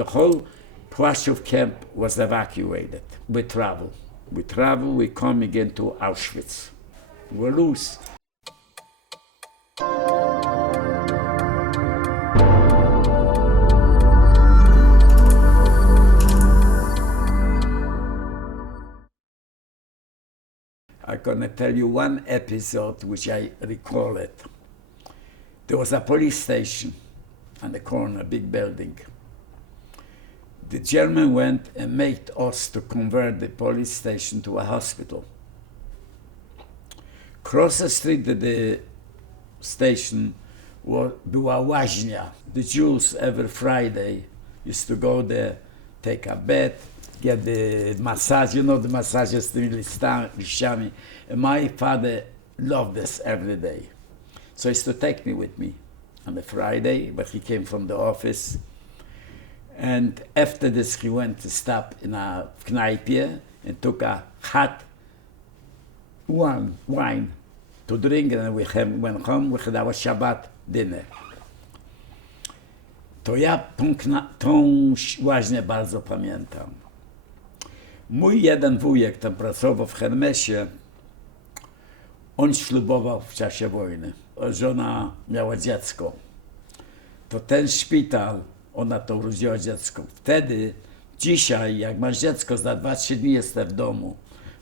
the whole Płaszczów camp was evacuated. We travel, we come again to Auschwitz. We're loose. I'm gonna tell you one episode which I recall it. There was a police station on the corner, a big building. The German went and made us to convert the police station to a hospital. Across the street to the station była łaźnia. The Jews every Friday used to go there, take a bath, get the massage, the massage z tymi liściami. And my father loved this every day. So he used to take me with me on a Friday, but he came from the office. And after this, he went to stop in a knajpie and took a hot wine to drink, and we went home, we had our Shabbat dinner. To ja tą łaźnię bardzo pamiętam. Mój jeden wujek tam pracował w Hermesie, on ślubował w czasie wojny. Żona miała dziecko. To ten szpital, ona to urodziła dziecko. Wtedy, dzisiaj, jak masz dziecko, za 2-3 dni jestem w domu.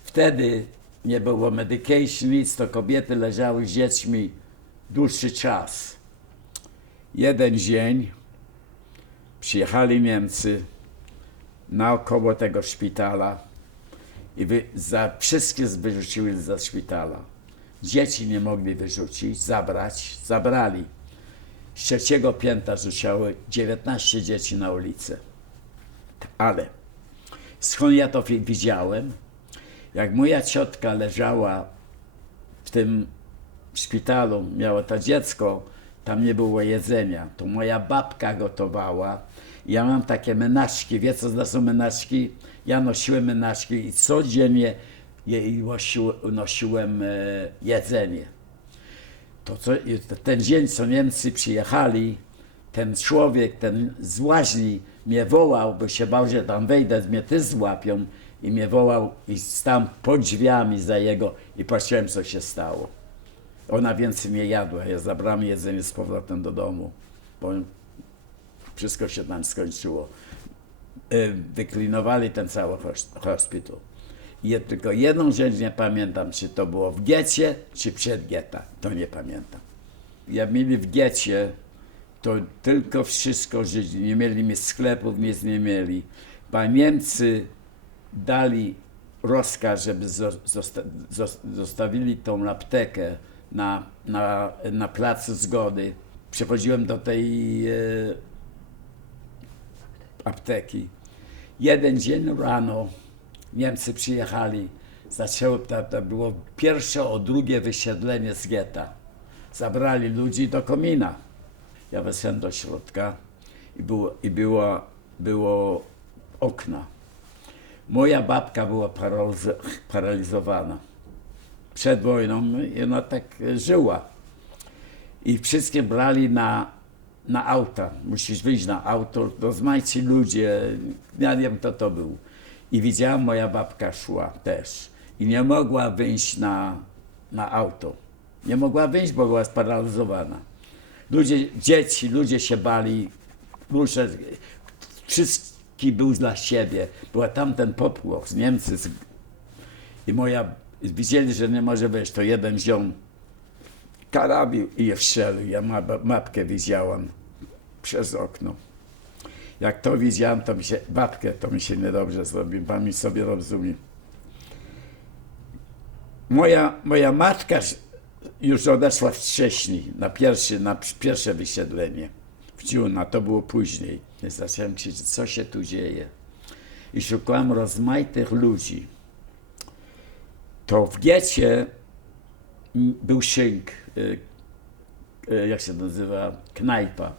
Wtedy nie było medication, nic, to kobiety leżały z dziećmi dłuższy czas. Jeden dzień przyjechali Niemcy naokoło tego szpitala i wszystkie wyrzuciły ze szpitala. Dzieci nie mogli wyrzucić, zabrali. Z 3. piętra rzuciały 19 dzieci na ulicę. Ale skąd ja to widziałem? Jak moja ciotka leżała w tym szpitalu, miała to dziecko, tam nie było jedzenia, to moja babka gotowała. Ja mam takie menaczki, wie co to są menaczki? Ja nosiłem menaczki i codziennie jej nosiłem jedzenie. Ten dzień, co Niemcy przyjechali, ten człowiek, ten z łaźni mnie wołał, bo się bał, że tam wejdę, mnie też złapią, i mnie wołał i stał pod drzwiami za jego i patrzyłem, co się stało. Ona więcej nie jadła, ja zabrałem jedzenie z powrotem do domu, bo wszystko się tam skończyło. Wyklinowali ten cały hospital. I ja tylko jedną rzecz nie pamiętam, czy to było w getcie, czy przed getta, to nie pamiętam. Jak mieli w getcie, to tylko wszystko, że nie mieli mi sklepów, nic nie mieli. Bo Niemcy dali rozkaz, żeby zostawili tą aptekę na placu Zgody. Przechodziłem do tej apteki. Jeden dzień rano Niemcy przyjechali, to było pierwsze o drugie wysiedlenie z getta. Zabrali ludzi do komina. Ja weszłem do środka i było okna. Moja babka była paralizowana. Przed wojną i ona tak żyła. I wszystkie brali na auta. Musisz wyjść na auto, rozmaici ludzie, ja nie wiem kto to był. I widziałam, moja babka szła też. I nie mogła wyjść na auto. Nie mogła wyjść, bo była sparaliżowana. Ludzie się bali. Wszystki był dla siebie. Była tamten popłoch z Niemcy. I widzieli, że nie może wyjść. To jeden wziął karabin i je strzelił. Ja matkę widziałam przez okno. Jak to widziałem, babkę, to mi się niedobrze zrobił, pan mi sobie rozumie. Moja matka już odeszła wcześniej, na pierwsze wysiedlenie w Dziuna, to było później. Więc zacząłem krzyczeć, co się tu dzieje. I szukałem rozmaitych ludzi. To w getcie był szynk, jak się nazywa, knajpa.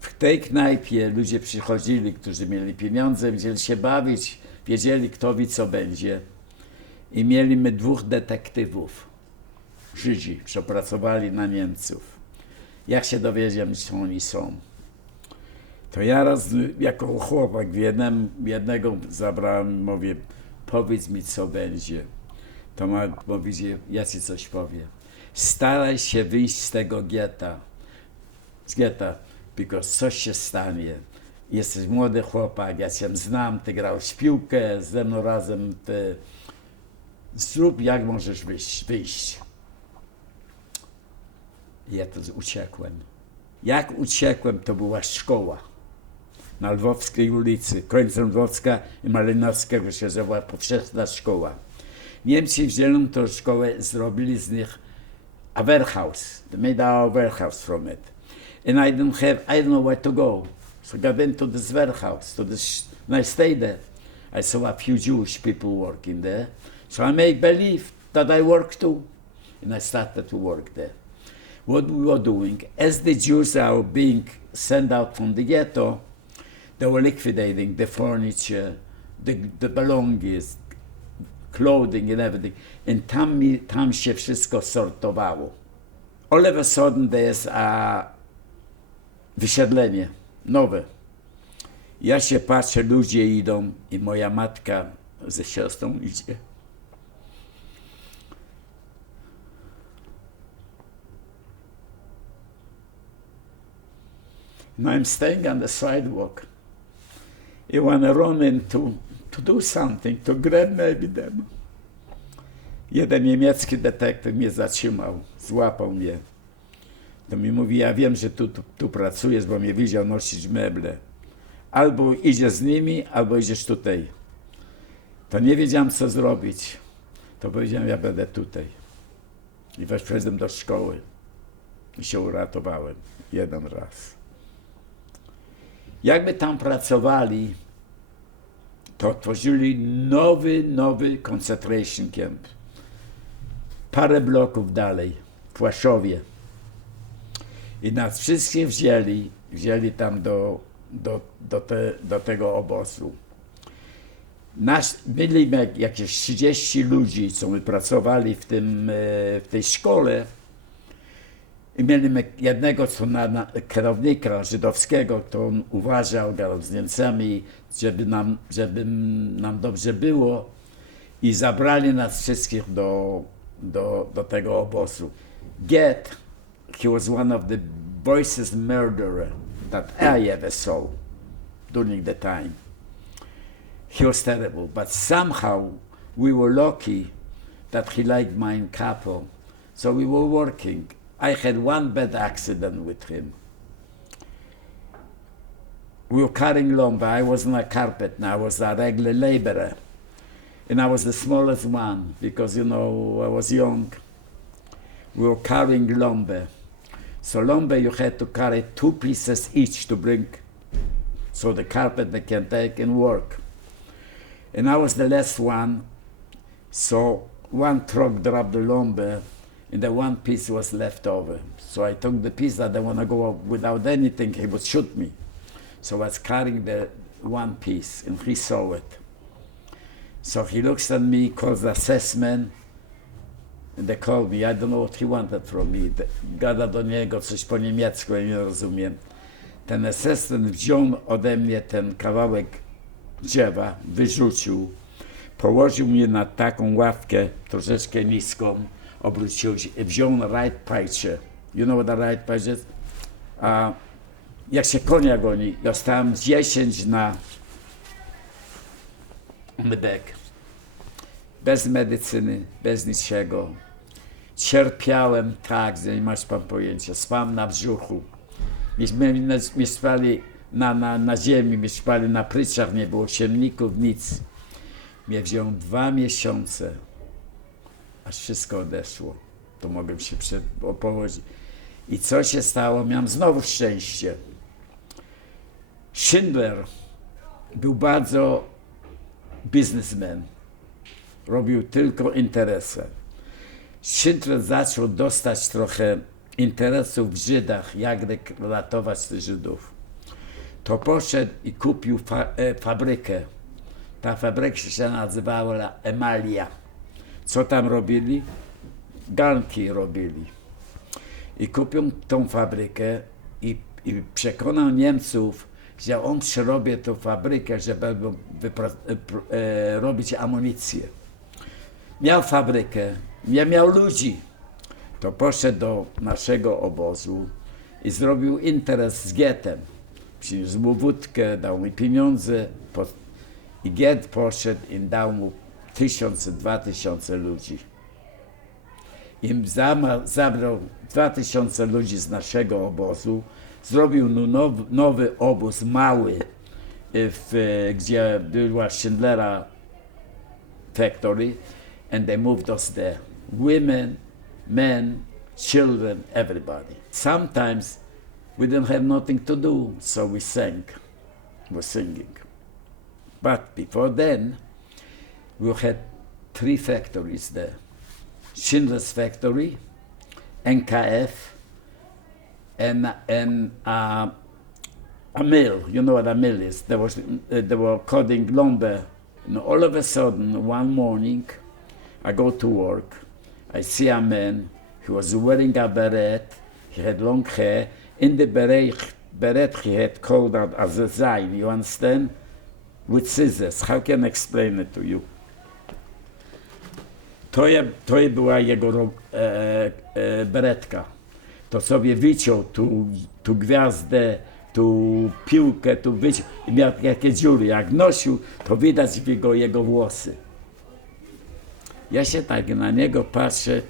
W tej knajpie ludzie przychodzili, którzy mieli pieniądze, chcieli się bawić, wiedzieli kto wie co będzie. I mieliśmy 2 detektywów, Żydzi, co pracowali na Niemców. Jak się dowiedziałem, co oni są, To ja raz jako chłopak jednego zabrałem, mówię, powiedz mi co będzie. To mówi, ja ci coś powiem. Staraj się wyjść z tego z getta, bo coś się stanie. Jesteś młody chłopak, ja cię znam, ty grałeś w piłkę ze mną razem, ty zrób jak możesz wyjść. I ja to uciekłem. Jak uciekłem, to była szkoła na Lwowskiej ulicy, końcem Lwowska i Malinowskiego się nazywała powszechna szkoła. Niemcy wzięli tą szkołę, zrobili z nich a warehouse. They made our warehouse from it. And I don't know where to go. So I got into this warehouse, and I stayed there. I saw a few Jewish people working there. So I made believe that I work too. And I started to work there. What we were doing, as the Jews are being sent out from the ghetto, they were liquidating the furniture, the belongings, clothing and everything. And tam się wszystko sortowało. All of a sudden there's a wysiedlenie nowe. Ja się patrzę, ludzie idą i moja matka ze siostrą idzie. Now I'm staying on the sidewalk. I want to run in to do something, to grab maybe them. Jeden niemiecki detektyw mnie zatrzymał, złapał mnie. To mi mówi, ja wiem, że tu pracujesz, bo mnie widział nosić meble. Albo idziesz z nimi, albo idziesz tutaj. To nie wiedziałem, co zrobić. To powiedziałem, ja będę tutaj. I weszłem do szkoły. I się uratowałem. Jeden raz. Jakby tam pracowali, to otworzyli nowy concentration camp. Parę bloków dalej, w Płaszowie. I nas wszystkich wzięli tam do tego obozu. Mieli jakieś 30 ludzi, co my pracowali w tej szkole. I mieli jednego, co kierownika żydowskiego, to on uważał, gadał z Niemcami, żeby nam dobrze było. I zabrali nas wszystkich do tego obozu. Goethe, he was one of the voices murderer that I ever saw during the time. He was terrible, but somehow we were lucky that he liked mein Kappel. So we were working. I had one bad accident with him. We were carrying lumber. I wasn't a carpenter, I was a regular laborer. And I was the smallest one because, I was young. We were carrying lumber. So lumber, you had to carry 2 pieces each to bring, so the carpenter can take and work. And I was the last one, so one truck dropped the lumber, and the one piece was left over. So I took the piece that I want to go without anything, he would shoot me. So I was carrying the one piece, and he saw it. So he looks at me, calls the assessment, and they called me. I don't know what he wanted from me. Gada do niego coś po niemiecku, ja nie rozumiem. Ten assessment wziął ode mnie ten kawałek drzewa, wyrzucił, położył mnie na taką ławkę, troszeczkę niską, obrócił się i wziął right picture. You know what a right picture is? Jak się konia goni, dostałem 10 na mdek. Bez medycyny, bez niczego. Cierpiałem tak, że nie masz pan pojęcia. Spałem na brzuchu. My spali na ziemi, my spali na pryczach, nie było ciemników, nic. Mnie wziął 2 miesiące, aż wszystko odeszło. To mogłem się położyć. I co się stało? Miałem znowu szczęście. Schindler był bardzo biznesmen. Robił tylko interesy. Schindler zaczął dostać trochę interesów w Żydach, jak ratować tych Żydów. To poszedł i kupił fabrykę. Ta fabryka się nazywała Emalia. Co tam robili? Garnki robili. I kupił tą fabrykę i przekonał Niemców, że on przerobi tę fabrykę, żeby robić amunicję. Miał fabrykę, nie miał ludzi. To poszedł do naszego obozu i zrobił interes z Getem. Przyniósł mu wódkę, dał mi pieniądze i Get poszedł i dał mu 1000-2000 ludzi. Im zabrał 2000 ludzi z naszego obozu, zrobił nowy obóz, mały, gdzie była Schindlera Factory, and they moved us there. Women, men, children, everybody. Sometimes we didn't have nothing to do, so we were singing. But before then, we had 3 factories there. Schindler's Factory, NKF, and a mill. You know what a mill is? They were cutting lumber. And all of a sudden, one morning, I go to work. I see a man. He was wearing a beret. He had long hair. In the beret he had called out as a sign. You understand? With scissors. How can I explain it to you? To była jego beretka. To sobie wyciął tu gwiazdę, tu piłkę, tu wyciął i miał takie dziury. Jak nosił, to widać jego włosy. Ja się tak na niego patrzę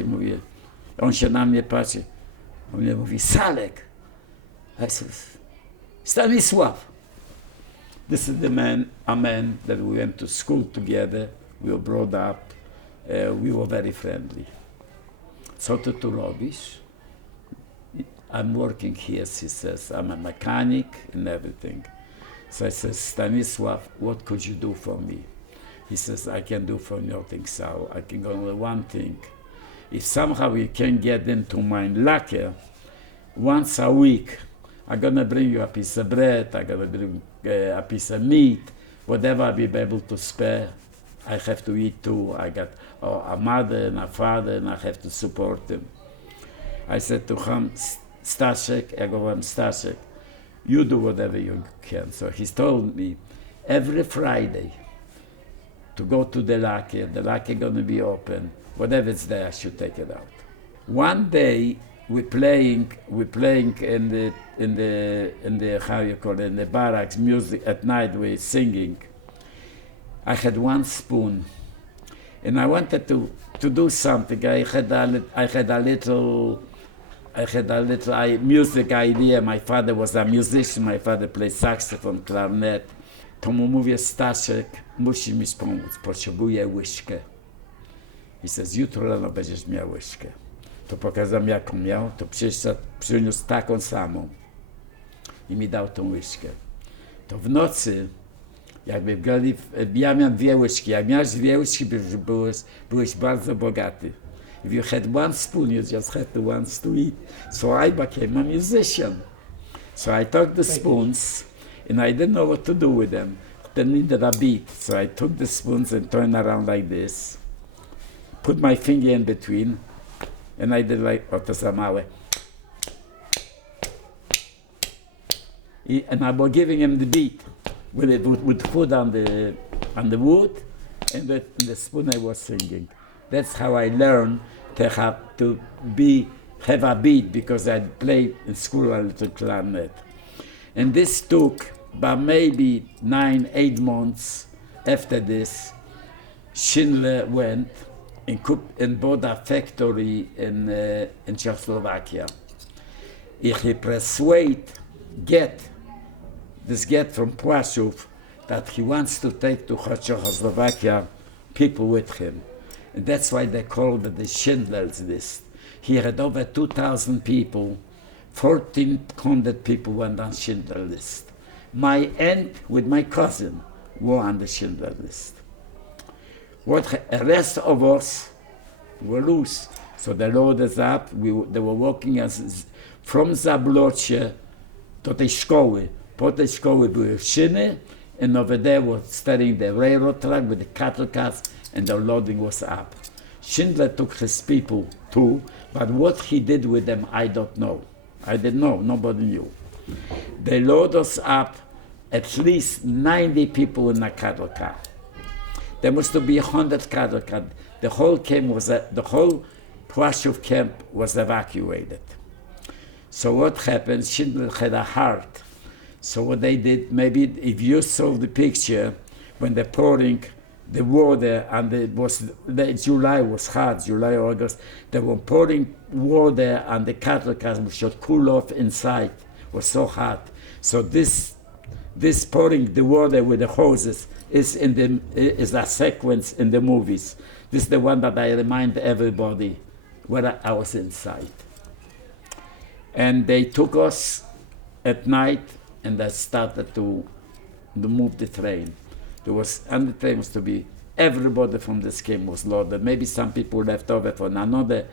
i mówię, on się na mnie patrzy. On mnie mówi, Salek. I said, Stanisław. This is a man that we went to school together. We were brought up. We were very friendly. Co ty tu robisz? I'm working here, he says. I'm a mechanic and everything. So I said, Stanisław, what could you do for me? He says, I can do for nothing, so I can only one thing. If somehow you can get into my locker, once a week, I'm gonna bring you a piece of bread, I'm gonna bring a piece of meat, whatever I'll be able to spare. I have to eat too. I got a mother and a father, and I have to support them. I said to him, Staszek, I go, Staszek, you do whatever you can. So he told me every Friday to go to the locker gonna be open. Whatever is there, I should take it out. One day we're playing in the how you call it, in the barracks, music at night. We're singing. I had one spoon, and I wanted to do something. I had a little music idea. My father was a musician. My father played saxophone, clarinet. To mu mówię, Staszek, musisz mi pomóc, potrzebuję łyżkę. He says, jutro rano będziesz miał łyżkę. To pokazałem, jaką miał, to przyniósł taką samą i mi dał tą łyżkę. To w nocy, jakby grali, ja miałem 2 łyżki. Jak miałeś 2 łyżki, byłeś bardzo bogaty. If you had one spoon, you just had the ones to eat. So I became a musician. So I took the spoons, and I didn't know what to do with them. They needed a beat. So I took the spoons and turned around like this, put my finger in between, and I did like oto za małe. And I was giving him the beat with food on the wood, and the spoon I was singing. That's how I learned to have a beat, because I played in school a little clarinet. And this took about maybe 9-8 months. After this, Schindler went and bought a factory in Czechoslovakia. He persuaded this Get from Płaszów that he wants to take to Czechoslovakia people with him. And that's why they called it the Schindler's List. He had over 2,000 people. 1,400 people went on Schindler's List. My aunt with my cousin were on the Schindler's List. The rest of us were loose. So they loaded us up. They were walking from Zablocie do tej szkoły. Po tej szkoły były szyny, and over there was studying the railroad track with the cattle cars, and the loading was up. Schindler took his people too, but what he did with them, I don't know. I didn't know, nobody knew. They load us up, at least 90 people in a cattle car. There must be 100 cattle cars. The whole Płaszczów camp was evacuated. So what happened? Schindler had a heart. So what they did, maybe if you saw the picture, when they're pouring the water, and July was hot, July, August, they were pouring water, and the cattle cars should cool off inside. It was so hot. So this pouring the water with the hoses is a sequence in the movies. This is the one that I remind everybody where I was inside. And they took us at night, and they started to move the train. And the train was to be, everybody from the scheme was loaded. Maybe some people left over for another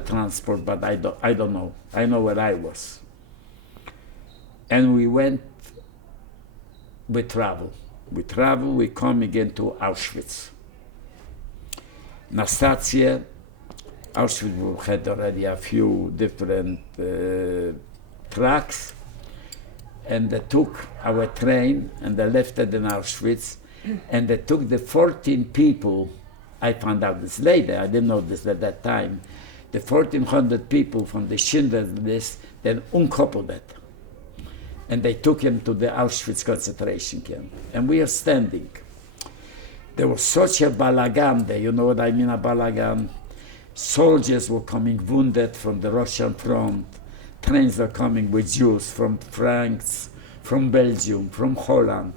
transport, but I don't know. I know where I was. And we travel. We come again to Auschwitz. Na stację, Auschwitz had already a few different tracks, and they took our train and they left it in Auschwitz, and they took the 14 people. I found out this later, I didn't know this at that time. The 1,400 people from the Schindler's List, then uncoupled it. And they took him to the Auschwitz concentration camp. And we are standing. There was such a balagan there, you know what I mean, a balagan? Soldiers were coming wounded from the Russian front. Trains were coming with Jews from France, from Belgium, from Holland.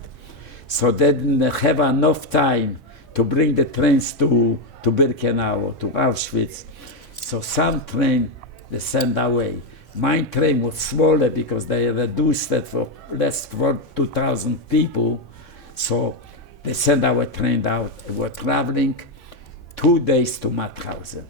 So they didn't have enough time to bring the trains to Birkenau, to Auschwitz. So some train they sent away. My train was smaller because they reduced it for less for 2,000 people. So they sent our train out. We were traveling 2 days to Mauthausen.